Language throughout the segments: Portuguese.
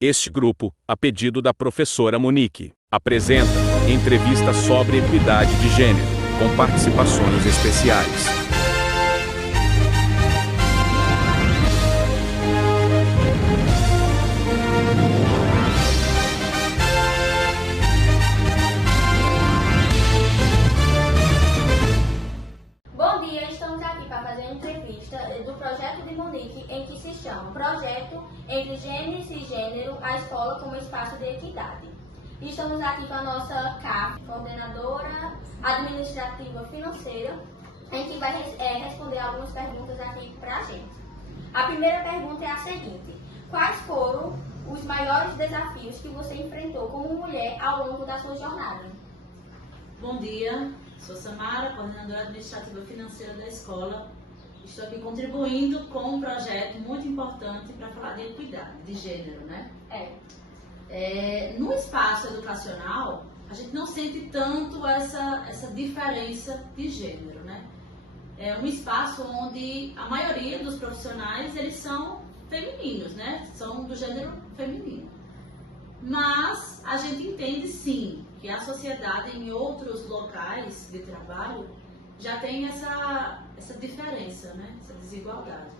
Este grupo, a pedido da professora Monique, apresenta entrevista sobre equidade de gênero, com participações especiais. Bom dia, estamos aqui para fazer uma entrevista do projeto de Monique, em que se chama Projeto Entre Gênero e Cisgênero, a Escola como Espaço de Equidade. E estamos aqui com a nossa CAF, coordenadora administrativa financeira, em que vai responder algumas perguntas aqui para a gente. A primeira pergunta é a seguinte: quais foram os maiores desafios que você enfrentou como mulher ao longo da sua jornada? Bom dia, sou Samara, coordenadora administrativa financeira da escola. Estou aqui contribuindo com um projeto muito importante para falar de equidade, de gênero, né? No espaço educacional, a gente não sente tanto essa diferença de gênero, né? É um espaço onde a maioria dos profissionais, eles são femininos, né? São do gênero feminino. Mas a gente entende sim que a sociedade em outros locais de trabalho já tem essa diferença, né? Essa desigualdade.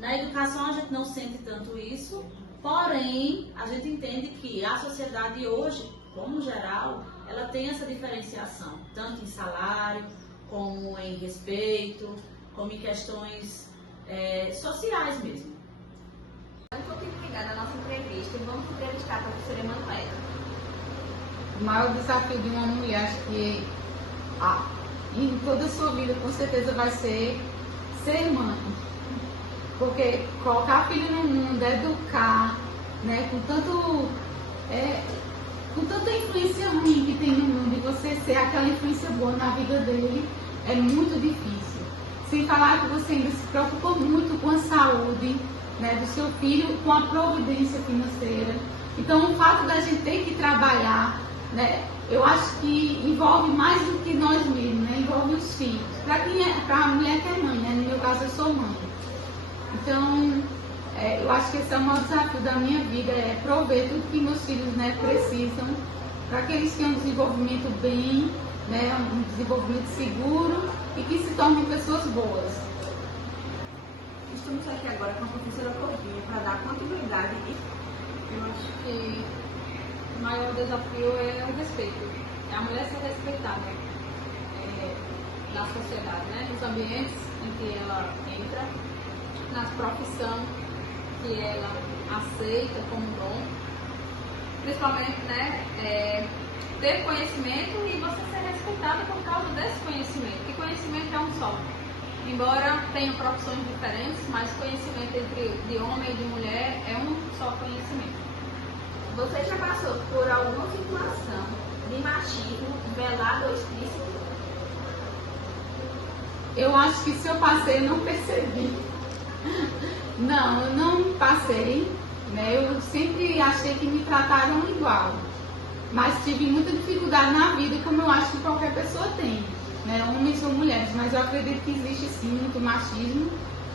Na educação a gente não sente tanto isso, porém a gente entende que a sociedade hoje, como geral, ela tem essa diferenciação, tanto em salário, como em respeito, como em questões sociais mesmo. Vamos continuar a nossa entrevista e vamos entrevistar a professora Emanuela. O maior desafio de uma mulher, acho que em toda a sua vida, com certeza vai ser mãe. Porque colocar filho no mundo, educar, né, com tanta influência ruim que tem no mundo, e você ser aquela influência boa na vida dele, é muito difícil. Sem falar que você ainda se preocupa muito com a saúde, né, do seu filho, com a providência financeira. Então, o fato da gente ter que trabalhar, né, eu acho que envolve mais do que nós mesmos, né, envolve os filhos. Para a mulher que é mãe, né, no meu caso eu sou mãe. Então, eu acho que esse é o maior desafio da minha vida, é prover tudo que meus filhos, né, precisam, para que eles tenham um desenvolvimento bem, né, um desenvolvimento seguro e que se tornem pessoas boas. Estamos aqui agora com a professora Cordinha para dar continuidade. Eu acho que o maior desafio é o respeito, é a mulher ser respeitada na sociedade, né? Nos ambientes em que ela entra, na profissão que ela aceita como dom, principalmente, né, ter conhecimento e você ser respeitada por causa desse conhecimento, que conhecimento é um só. Embora tenham profissões diferentes, mas conhecimento de homem e de mulher é um só conhecimento. Você já passou por alguma situação de machismo velado ou explícito? Eu acho que se eu passei, eu não percebi. Não, eu não passei, né? Eu sempre achei que me trataram igual. Mas tive muita dificuldade na vida, como eu acho que qualquer pessoa tem, né? Homens ou mulheres. Mas eu acredito que existe sim muito machismo,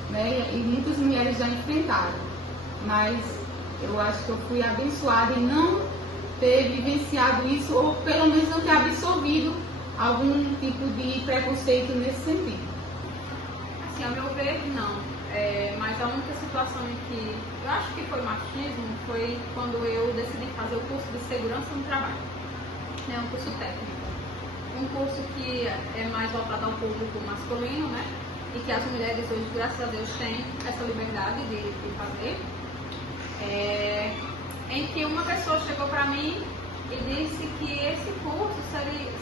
né? E muitas mulheres já enfrentaram. Mas eu acho que eu fui abençoada em não ter vivenciado isso, ou pelo menos não ter absorvido algum tipo de preconceito nesse sentido. Assim, ao meu ver, não. Mas a única situação em que eu acho que foi machismo foi quando eu decidi fazer o curso de segurança no trabalho. É um curso técnico. Um curso que é mais voltado ao público masculino, né? E que as mulheres hoje, graças a Deus, têm essa liberdade de fazer. Em que uma pessoa chegou para mim e disse que esse curso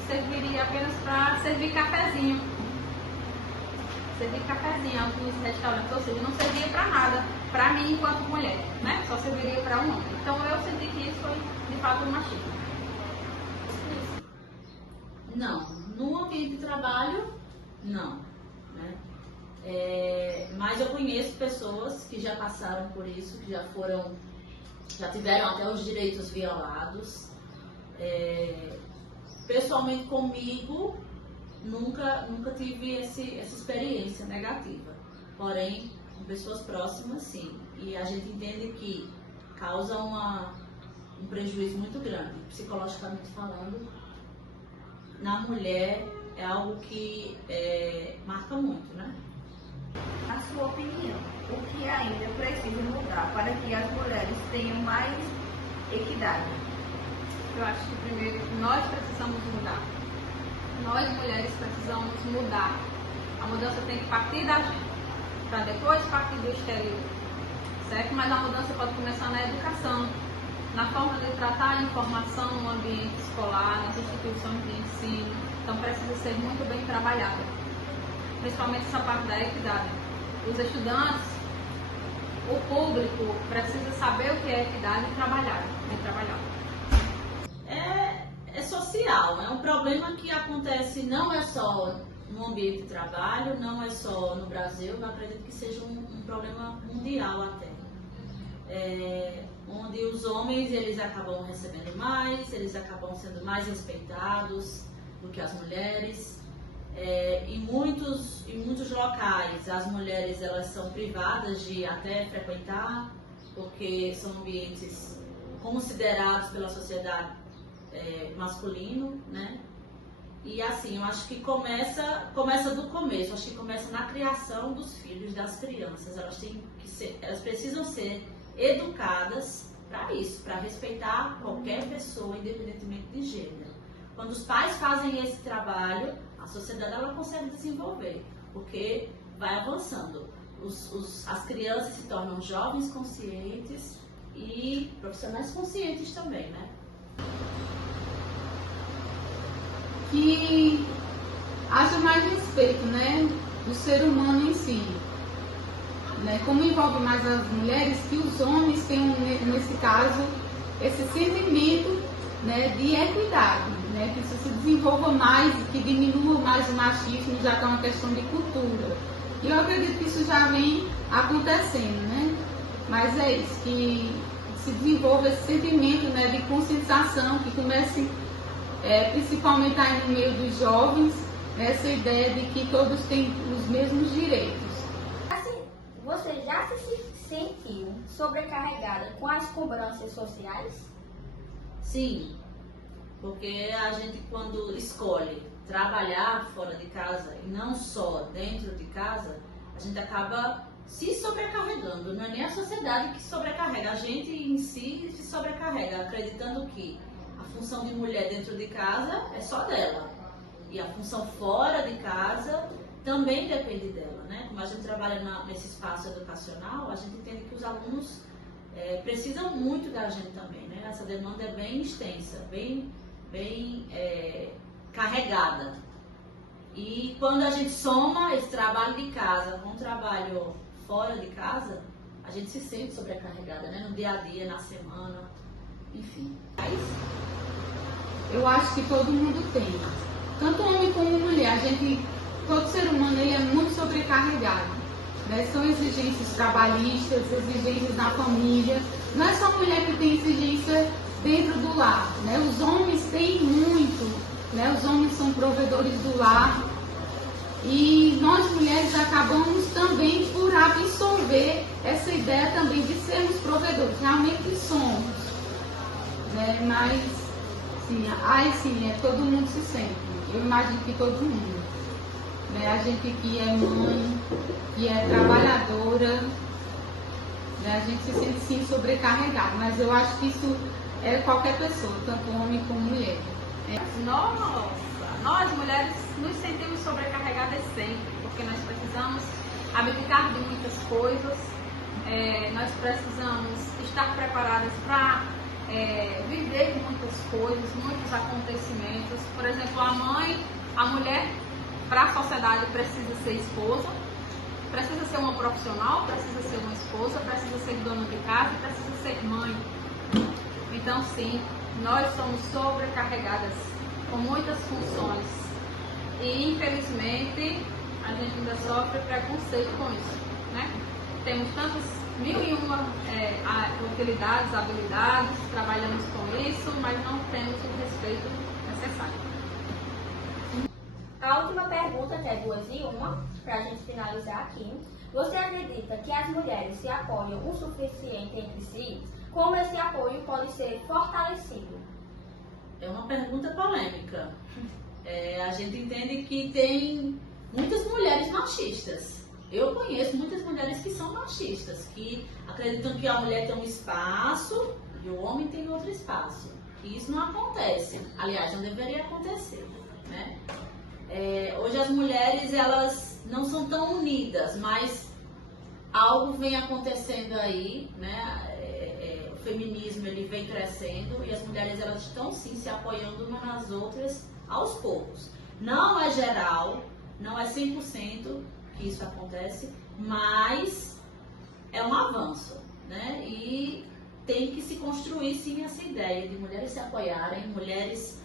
serviria apenas para servir cafezinho. Servir cafezinho nos restaurantes, ou seja, não servia para nada, para mim enquanto mulher, né? Só serviria para um homem. Então eu senti que isso foi de fato um machismo. Não, no ambiente de trabalho, não, né? Mas eu conheço pessoas que já passaram por isso, que já tiveram até os direitos violados. Pessoalmente comigo, nunca tive essa experiência negativa. Porém, com pessoas próximas, sim. E a gente entende que causa um prejuízo muito grande, psicologicamente falando. Na mulher é algo que marca muito, né? Na sua opinião, o que ainda precisa mudar para que as mulheres tenham mais equidade? Eu acho que primeiro nós precisamos mudar. Nós mulheres precisamos mudar. A mudança tem que partir da gente, para depois partir do exterior, certo? Mas a mudança pode começar na educação, na forma de tratar a informação no ambiente escolar, nas instituições de ensino. Então precisa ser muito bem trabalhada, principalmente essa parte da equidade. Os estudantes, o público precisa saber o que é equidade e trabalhar, bem trabalhado. É social, é um problema que acontece não é só no ambiente de trabalho, não é só no Brasil, eu acredito que seja um problema mundial até. Onde os homens eles acabam recebendo mais, eles acabam sendo mais respeitados do que as mulheres. Em muitos locais as mulheres elas são privadas de até frequentar, porque são ambientes considerados pela sociedade masculino, né? E assim, eu acho que começa do começo, acho que começa na criação dos filhos, das crianças. Elas precisam ser educadas para isso, para respeitar qualquer pessoa, independentemente de gênero. Quando os pais fazem esse trabalho, a sociedade ela consegue desenvolver, porque vai avançando. As crianças se tornam jovens conscientes e profissionais conscientes também, né? Que haja mais respeito, né, do ser humano em si, né, como envolve mais as mulheres, que os homens tenham, nesse caso, esse sentimento, né, de equidade, né, que isso se desenvolva mais, que diminua mais o machismo, já que é uma questão de cultura. E eu acredito que isso já vem acontecendo, né, mas é isso, que se desenvolva esse sentimento, né, de conscientização, que comece principalmente aí no meio dos jovens, essa ideia de que todos têm os mesmos direitos. Assim, você já se sentiu sobrecarregada com as cobranças sociais? Sim, porque a gente quando escolhe trabalhar fora de casa e não só dentro de casa, a gente acaba se sobrecarregando. Não é nem a sociedade que sobrecarrega, a gente em si se sobrecarrega, acreditando que a função de mulher dentro de casa é só dela. E a função fora de casa também depende dela, né? Como a gente trabalha nesse espaço educacional, a gente entende que os alunos precisam muito da gente também, né? Essa demanda é bem extensa, bem carregada. E quando a gente soma esse trabalho de casa com o trabalho fora de casa, a gente se sente sobrecarregada, né? No dia a dia, na semana, enfim. Eu acho que todo mundo tem, tanto homem como mulher. Todo ser humano ele é muito sobrecarregado, né? São exigências trabalhistas, exigências na família. Não é só a mulher que tem exigência dentro do lar, né? Os homens têm muito, né? Os homens são provedores do lar e nós mulheres acabamos também por absorver essa ideia também de sermos provedores. Realmente somos, né? Mas sim, todo mundo se sente. Eu imagino que todo mundo. Né? A gente que é mãe, que é trabalhadora, né? A gente se sente sim sobrecarregado. Mas eu acho que isso é qualquer pessoa, tanto homem como mulher. Nós mulheres nos sentimos sobrecarregadas sempre, porque nós precisamos abdicar de muitas coisas, nós precisamos estar preparadas para viver muitas coisas, muitos acontecimentos. Por exemplo, a mulher para a sociedade precisa ser esposa, precisa ser uma profissional, precisa ser uma esposa, precisa ser dona de casa, precisa ser mãe. Então sim, nós somos sobrecarregadas com muitas funções e infelizmente a gente ainda sofre preconceito com isso, né? Temos tantas mil e uma utilidades, habilidades, trabalhamos com isso, mas não temos o respeito necessário. A última pergunta, que é 2 em 1, para a gente finalizar aqui. Você acredita que as mulheres se apoiam o suficiente entre si? Como esse apoio pode ser fortalecido? É uma pergunta polêmica. A gente entende que tem muitas mulheres machistas. Eu conheço muitas mulheres que são machistas, que acreditam que a mulher tem um espaço e o homem tem outro espaço. E isso não acontece. Aliás, não deveria acontecer, né? Hoje as mulheres, elas não são tão unidas, mas algo vem acontecendo aí, né? O feminismo, ele vem crescendo e as mulheres, elas estão sim se apoiando umas nas outras aos poucos. Não é geral, não é 100% que isso acontece, mas é um avanço, né? E tem que se construir sim essa ideia de mulheres se apoiarem, mulheres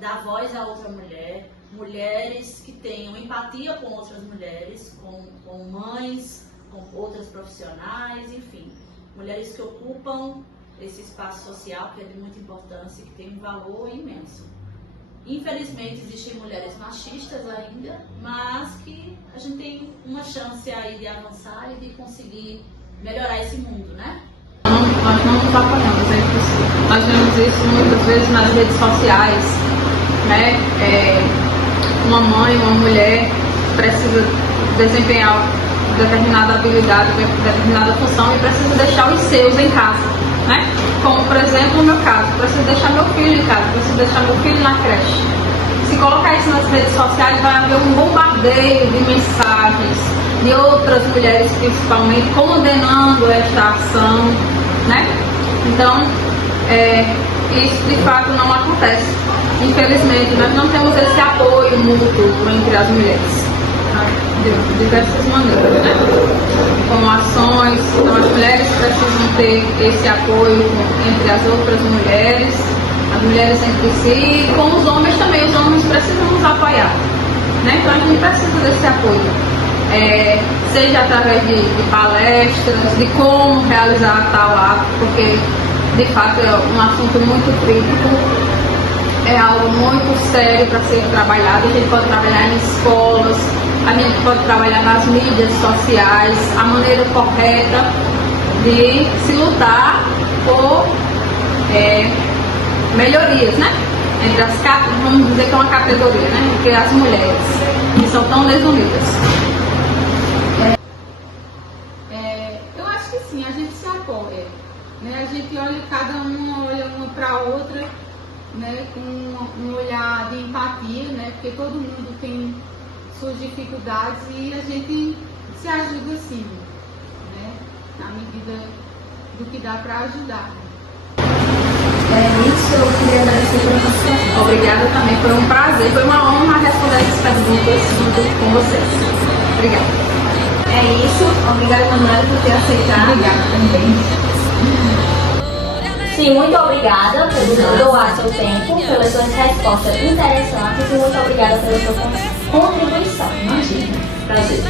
dar voz a outra mulher, mulheres que tenham empatia com outras mulheres, com mães, com outras profissionais, enfim, mulheres que ocupam esse espaço social que é de muita importância, que tem um valor imenso. Infelizmente existem mulheres machistas ainda, mas que a gente tem uma chance aí de avançar e de conseguir melhorar esse mundo, né? Nós não nos apoiamos, é impossível. Nós vemos isso muitas vezes nas redes sociais, né? Uma mãe, uma mulher precisa desempenhar determinada habilidade, determinada função e precisa deixar os seus em casa, né? Como, por exemplo, no meu caso, preciso deixar meu filho em casa, preciso deixar meu filho na creche. Se colocar isso nas redes sociais, vai haver um bombardeio de mensagens de outras mulheres, principalmente, condenando esta ação, né? Então, isso de fato não acontece. Infelizmente, nós não temos esse apoio mútuo entre as mulheres, de diversas maneiras, né? Com ações, então as mulheres precisam ter esse apoio entre as outras mulheres, as mulheres entre si, e com os homens também. Os homens precisam nos apoiar, né? Então a gente precisa desse apoio. Seja através de palestras, de como realizar tal ato, porque de fato é um assunto muito crítico, é algo muito sério para ser trabalhado. A gente pode trabalhar em escolas, a gente pode trabalhar nas mídias sociais, a maneira correta de se lutar por melhorias, né? Entre as vamos dizer que é uma categoria, né? Entre as mulheres, que são tão desunidas. Eu acho que sim, a gente se apoia, né? A gente olha, cada uma olha uma para a outra, né? Com um olhar de empatia, né? Porque todo mundo tem suas dificuldades e a gente se ajuda sim, né? Na medida do que dá para ajudar. É isso, eu queria agradecer pela participação. Obrigada também, foi um prazer, foi uma honra responder essas perguntas junto com vocês. Obrigada. É isso, obrigada, Manuela, por ter aceitado. Obrigada também. Sim, muito obrigada por doar seu tempo, pelas suas respostas interessantes e muito obrigada pela sua contribuição. Imagina, prazer.